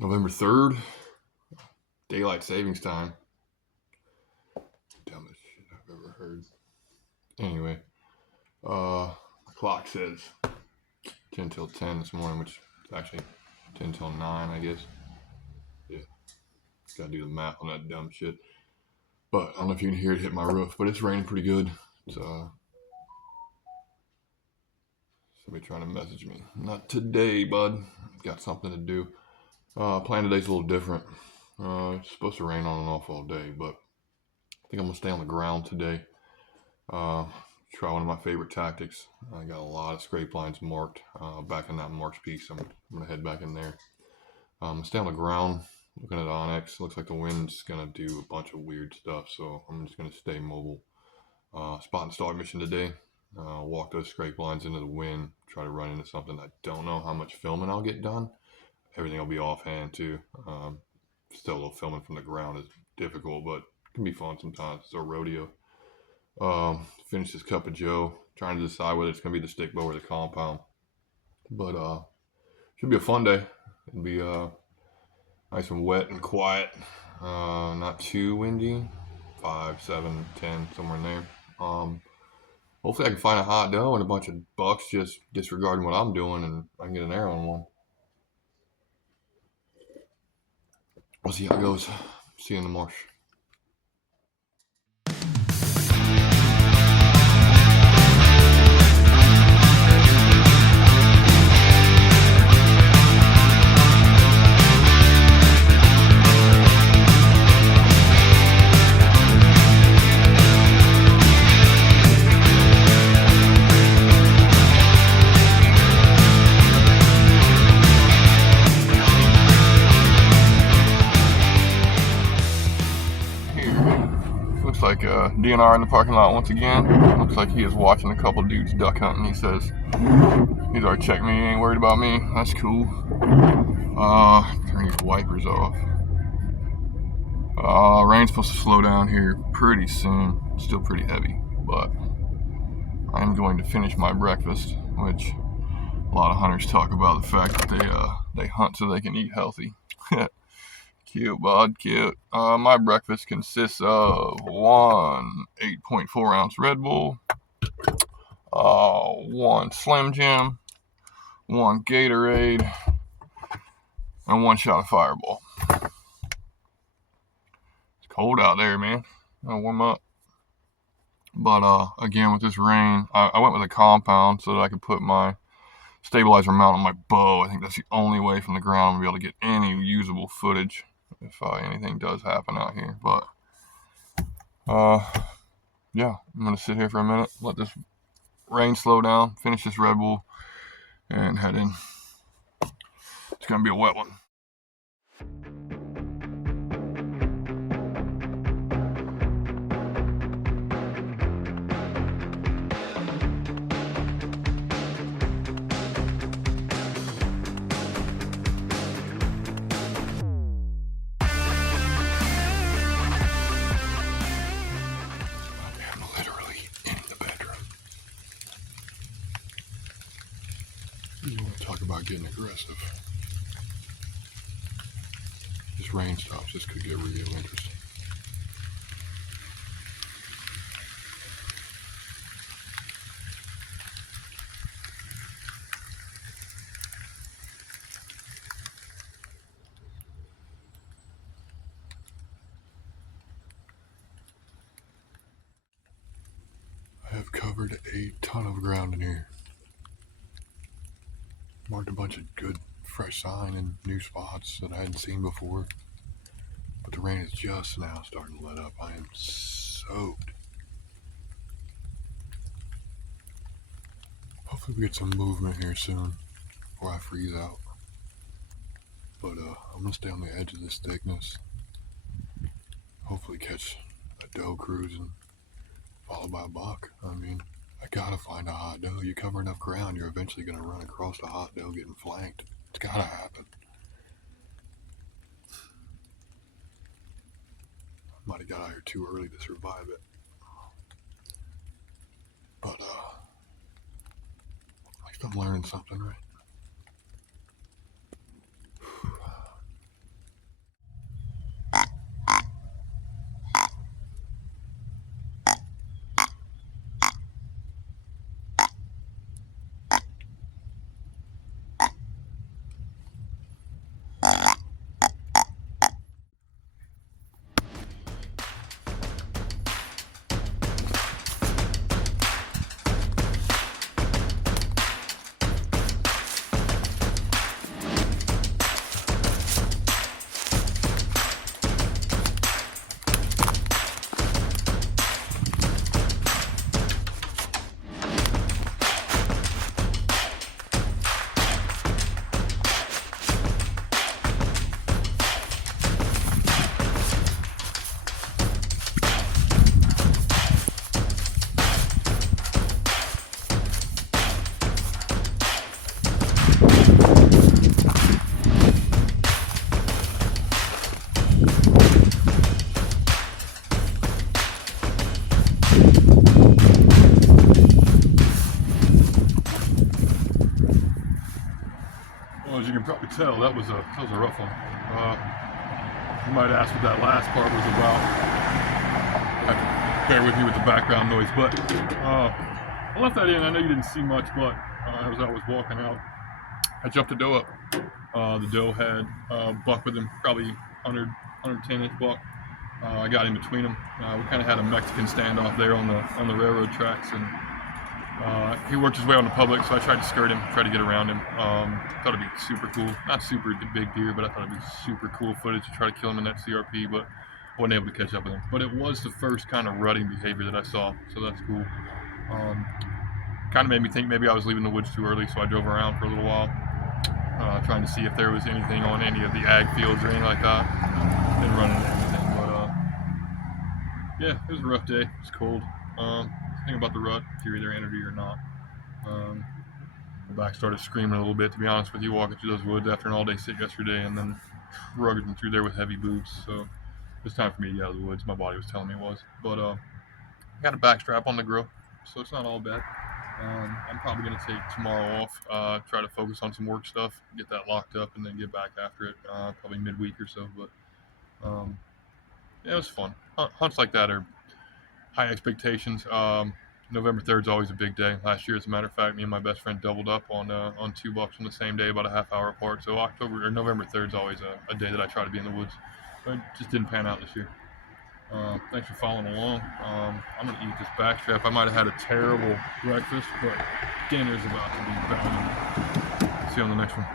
November 3rd, daylight savings time. Dumbest shit I've ever heard. Anyway, the clock says 10 till 10 this morning, which is actually 10 till 9, I guess. Yeah, gotta do the math on that dumb shit. But I don't know if you can hear it hit my roof, but it's raining pretty good. It's somebody trying to message me. Not today, bud. Got something to do. Plan today's a little different. It's supposed to rain on and off all day, but I think I'm gonna stay on the ground today. Try one of my favorite tactics. I got a lot of scrape lines marked back in that marked piece. I'm gonna head back in there. I'm gonna stay on the ground looking at Onyx. Looks like the wind's gonna do a bunch of weird stuff, so I'm just gonna stay mobile. Spot and stalk mission today. Walk those scrape lines into the wind. Try to run into something. I don't know how much filming I'll get done. Everything will be offhand too. Still a little filming from the ground is difficult, but it can be fun sometimes. It's a rodeo. Finish this cup of Joe. Trying to decide whether it's gonna be the stick bow or the compound. But should be a fun day. It'll be nice and wet and quiet. Not too windy. 5, 7, 10, somewhere in there. Hopefully I can find a hot doe and a bunch of bucks just disregarding what I'm doing, and I can get an arrow on one. We'll see how it goes. See you in the marsh. Looks like DNR in the parking lot once again. Looks like he is watching a couple dudes duck hunting. He says, he's already checked me, he ain't worried about me. That's cool. Turn these wipers off. Rain's supposed to slow down here pretty soon. It's still pretty heavy, but I'm going to finish my breakfast, which a lot of hunters talk about the fact that they hunt so they can eat healthy. Cute, bud, cute. My breakfast consists of one 8.4 ounce Red Bull, one Slim Jim, one Gatorade, and one shot of Fireball. It's cold out there, man. I'll warm up. But again, with this rain, I went with a compound so that I could put my stabilizer mount on my bow. I think that's the only way from the ground I'm going to be able to get any usable footage if anything does happen out here. But yeah, I'm gonna sit here for a minute, let this rain slow down, finish this Red Bull, and head in. It's gonna be a wet one. You want to talk about getting aggressive. This rain stops, this could get real interesting. I have covered a ton of ground in here. Marked a bunch of good fresh sign and new spots that I hadn't seen before. But the rain is just now starting to let up. I am soaked. Hopefully we get some movement here soon before I freeze out. But I'm gonna stay on the edge of this thickness. Hopefully catch a doe cruising, followed by a buck. I mean, I gotta find a hot doe. You cover enough ground, you're eventually gonna run across a hot doe getting flanked. It's gotta happen. I might have got out here too early to survive it. But at least I'm learning something, right? Well, as you can probably tell, that was a rough one. You might ask what that last part was about. You have to bear with me with the background noise, but I left that in. I know you didn't see much, but as I was walking out, I jumped a doe up. The doe had a buck with him, probably 110-inch buck. I got in between them. We kind of had a Mexican standoff there on the railroad tracks, and he worked his way on the public, so I tried to skirt him, tried to get around him. Thought it'd be super cool. Not super big deer, but I thought it'd be super cool footage to try to kill him in that CRP, but wasn't able to catch up with him. But it was the first kind of rutting behavior that I saw, so that's cool. Kind of made me think maybe I was leaving the woods too early, so I drove around for a little while, trying to see if there was anything on any of the ag fields or anything like that. Didn't run into anything, but yeah, it was a rough day. It was cold. Thing about the rut, if you're either in it or not. My back started screaming a little bit, to be honest with you, walking through those woods after an all-day sit yesterday, and then rugging through there with heavy boots. So it's time for me to get out of the woods. My body was telling me it was. But I got a back strap on the grill, so it's not all bad. I'm probably going to take tomorrow off, try to focus on some work stuff, get that locked up, and then get back after it, probably midweek or so. But yeah, it was fun. Hunts like that are high expectations. November 3rd is always a big day. Last year, as a matter of fact, me and my best friend doubled up on 2 bucks on the same day, about a half hour apart. So November 3rd is always a day that I try to be in the woods. But it just didn't pan out this year. Thanks for following along. I'm going to eat this backstrap. I might have had a terrible breakfast, but dinner's about to be bound. See you on the next one.